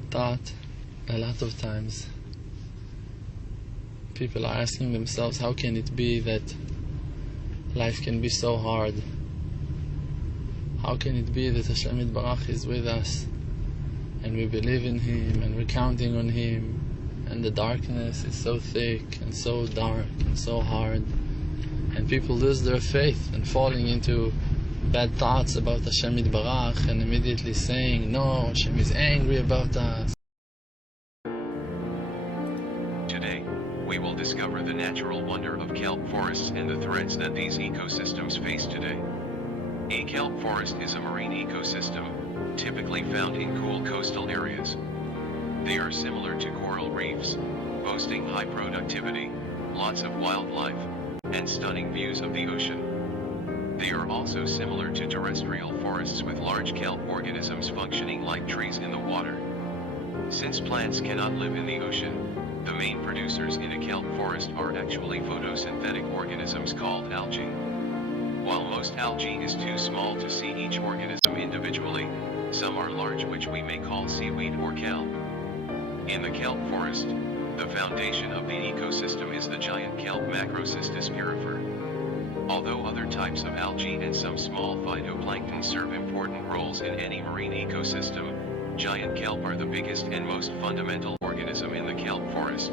bad thought a lot of times. People are asking themselves, how can it be that life can be so hard? How can it be that Hashem Yitbarach is with us and we believe in Him and we're counting on Him, and the darkness is so thick and so dark and so hard, and people lose their faith and falling into bad thoughts about Hashem Yitbarach and immediately saying, no, Hashem is angry about us. Today, we will discover the natural wonder of kelp forests and the threats that these ecosystems face today. A kelp forest is a marine ecosystem, typically found in cool coastal areas. They are similar to coral reefs, boasting high productivity, lots of wildlife, and stunning views of the ocean. They are also similar to terrestrial forests with large kelp organisms functioning like trees in the water. Since plants cannot live in the ocean, the main producers in a kelp forest are actually photosynthetic organisms called algae. While most algae is too small to see each organism individually, some are large, which we may call seaweed or kelp. In the kelp forest, the foundation of the ecosystem is the giant kelp Macrocystis pyrifer. Although other types of algae and some small phytoplankton serve important roles in any marine ecosystem, giant kelp are the biggest and most fundamental organism in the kelp forest.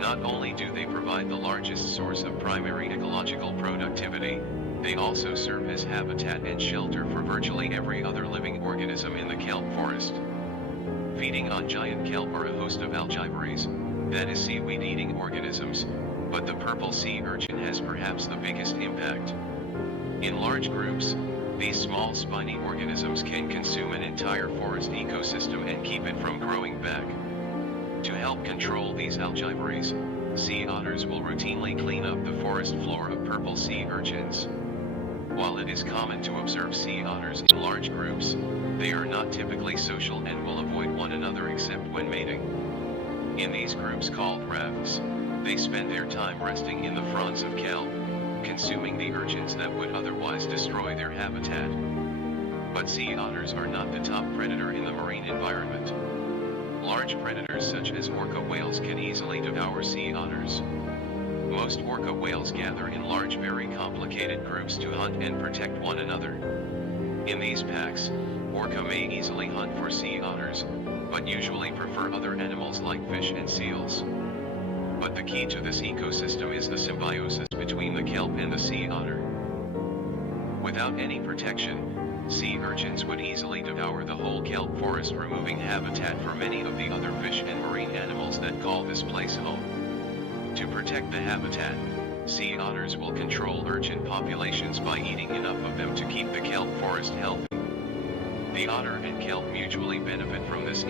Not only do they provide the largest source of primary ecological productivity, they also serve as habitat and shelter for virtually every other living organism in the kelp forest. Feeding on giant kelp are a host of algivaries, that is seaweed-eating organisms, but the purple sea urchin has perhaps the biggest impact. In large groups, these small spiny organisms can consume an entire forest ecosystem and keep it from growing back. To help control these algivaries, sea otters will routinely clean up the forest floor of purple sea urchins. While it is common to observe sea otters in large groups, they are not typically social and will avoid one another except when mating. In these groups called rafts, they spend their time resting in the fronds of kelp, consuming the urchins that would otherwise destroy their habitat. But sea otters are not the top predator in the marine environment. Large predators such as orca whales can easily devour sea otters. Most orca whales gather in large, very complicated groups to hunt and protect one another. In these packs, orca may easily hunt for sea otters, but usually prefer other animals like fish and seals. But the key to this ecosystem is the symbiosis between the kelp and the sea otter. Without any protection, sea urchins would easily devour the whole kelp forest, removing habitat for many of the other fish and marine animals that call this place home. To protect the habitat, sea otters will control urchin populations by eating enough of them to keep the kelp forest healthy. The otter and kelp mutually benefit from this